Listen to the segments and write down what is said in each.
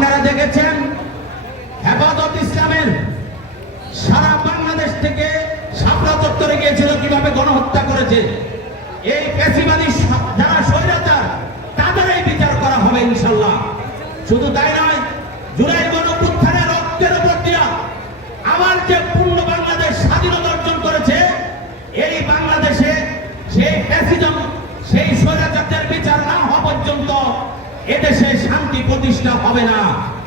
আপনারা দেখেছেন হেফাজত ইসলামের সারা বাংলাদেশ থেকে শাপলা চত্বরে গিয়েছিল কিভাবে গণহত্যা করেছে। এই পেশিবাদী যারা স্বৈরাচার তাদের এই বিচার করা হবে ইনশাল্লাহ। শুধু তাই নয়, জুলাই গণঅভ্যুত্থানের রক্তের উপর দিয়া আবার যে পূর্ণ বাংলাদেশ স্বাধীনতা অর্জন করেছে, এই বাংলাদেশে সেই ফ্যাসিজম সেই স্বৈরাচারদের বিচার না হওয়া পর্যন্ত এদেশে শান্তি প্রতিষ্ঠা হবে না।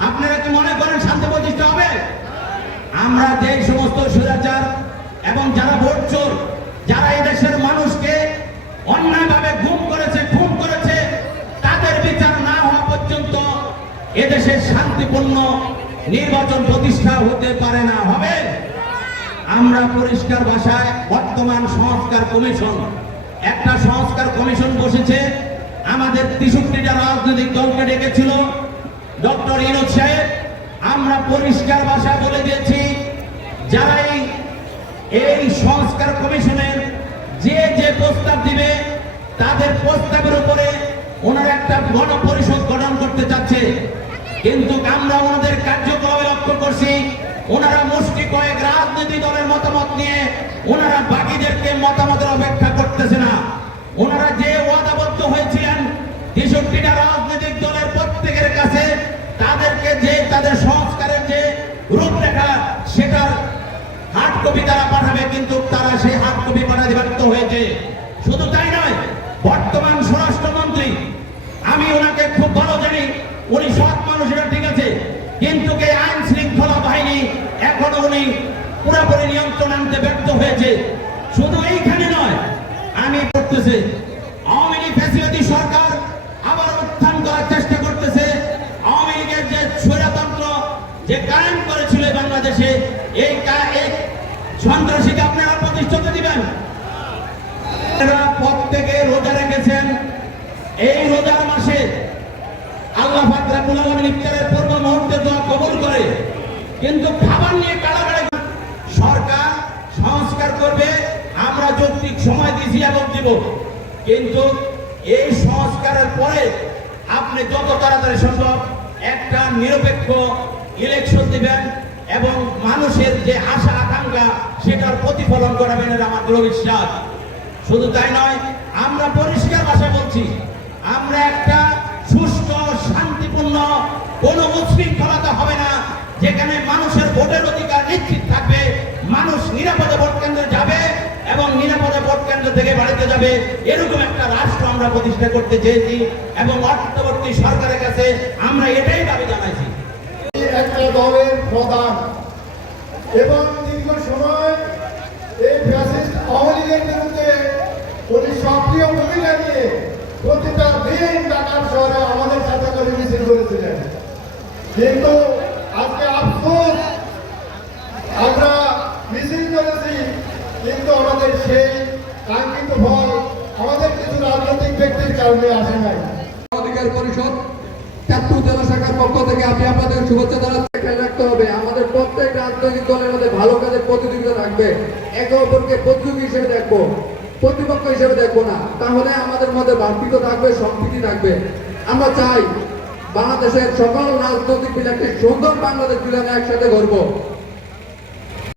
আপনারা কি মনে করেন শান্তি প্রতিষ্ঠা হবে? আমরা যে সমস্ত স্বৈরাচার এবং যারা ভোটচোর, যারা এদেশের মানুষকে অন্যায়ভাবে গুম করেছে, খুন করেছে, তাদের বিচার না হওয়া পর্যন্ত এদেশে শান্তিপূর্ণ নির্বাচন প্রতিষ্ঠা হতে পারে না। হবে? আমরা পরিষ্কার ভাষায় বর্তমান সংস্কার কমিশন, একটা সংস্কার কমিশন বসেছে, আমাদের 63টা রাজনৈতিক দলকে ডেকেছিল ডক্টর ইউনূস সাহেব। আমরা পরিষ্কার ভাষায় বলে দিয়েছি, যারাই এই সংস্কার কমিশনের যে যে প্রস্তাব দিবে তাদের প্রস্তাবের উপরে ওনারা একটা গণপরিষদ গঠন করতে চাচ্ছে। কিন্তু আমরা ওনাদের কার্যক্রমে লক্ষ্য করছি, ওনারা মুষ্টি কয়েক রাজনৈতিক দলের মতামত নিয়ে ওনারা বাকিদেরকে মতামতের অপেক্ষা করতেছে না। ওনারা যে ওয়াদাবদ্ধ হয়েছিলেন 63টা রাজনৈতিক দলের প্রত্যেকের কাছে তাদেরকে যে তাদের সংস্কারের যে রূপরেখা সেটার হার্ড কপি তারা পাঠাবে, কিন্তু তারা সেই হার্ড কপি পাঠাতে ব্যর্থ হয়েছে। শুধু তাই নয়, বর্তমান স্বরাষ্ট্রমন্ত্রী, আমি ওনাকে খুব ভালো জানি, উনি সৎ মানুষ, এটা ঠিক আছে, কিন্তু এই আইন শৃঙ্খলা বাহিনী এখনো উনি পুরোপুরি নিয়ন্ত্রণ আনতে ব্যর্থ হয়েছে। শুধু এইখানে নয়, আমি করতেছে আওয়ামী লীগ ফ্যাসিবাদী সরকার আবার উত্থান করার চেষ্টা করতেছে। আওয়ামী লীগের যে স্বৈরতন্ত্র যে কায়েম করেছিল বাংলাদেশে, এই সন্ত্রাসীকে আপনারা প্রতিষ্ঠা দিবেন। প্রত্যেকে রোজা রেখেছেন, এই রোজার মাসে আল্লাহ পাক রব্বুল আলামিন ইফতারের পূর্ব মুহূর্তে দোয়া কবুল করে, কিন্তু খাবার নিয়ে কাড়াকাড়ি সরকার সংস্কার করবে, আমরা যৌক্তিক সময় দিয়েছি এবং দিব, কিন্তু এই সংস্কারের পরে আপনি যত তাড়াতাড়ি সম্ভব একটা নিরপেক্ষ ইলেকশন দিবেন এবং মানুষের যে আশা আকাঙ্ক্ষা সেটার প্রতিফলন করাবেন, এটা আমার দৃঢ় বিশ্বাস। শুধু তাই নয়, আমরা পরিষ্কার ভাষায় বলছি, আমরা একটা সুষ্ঠু শান্তিপূর্ণ কোন উচ্ছৃঙ্খলতা হবে না, যেখানে মানুষের ভোটের অধিকার নিশ্চিত থাকবে, মানুষ নিরাপদে ভোট কেন্দ্রে যাবে এবং নিরাপদে ভোট কেন্দ্র থেকে বাড়িতে যাবে, এরকম একটা রাষ্ট্র আমরা প্রতিষ্ঠা করতে চেয়েছি এবং অন্তর্বর্তী সরকারের কাছে আমরা এটাই দাবি জানাইছি। একটা দলের প্রধান এবং দীর্ঘ সময় এই ফ্যাসিস্ট আওয়ামী লীগের বিরুদ্ধে উনি সক্রিয় ভূমিকা নিয়ে প্রতিটা দিন ঢাকার শহরে আমাদের সাথে করে মিছিল করেছিলেন। কিন্তু আজকে আফসোস, আমরা মিছিল করেছি কিন্তু আমাদের সেই কাঙ্ক্ষিত ফল আমাদের কিছু রাজনৈতিক ব্যক্তির কারণে আসে নাই। অধিকার পরিষদ ৭৪ জেলা শাখার পক্ষ থেকে আমি আপনাদের শুভেচ্ছা জানাচ্ছি। খেয়াল রাখতে হবে, আমাদের প্রত্যেক রাজনৈতিক দলের মধ্যে ভালো কাজের প্রতিযোগিতা থাকবে, একে অপরকে প্রতিযোগী হিসেবে দেখবো, প্রতিপক্ষ হিসেবে দেখবো না, তাহলে আমাদের মধ্যে ভাতৃত্ব থাকবে, সম্প্রীতি থাকবে। আমরা চাই বাংলাদেশের সকল রাজনৈতিক মিলে একটি সুন্দর বাংলাদেশ মিলনে একসাথে গড়ব।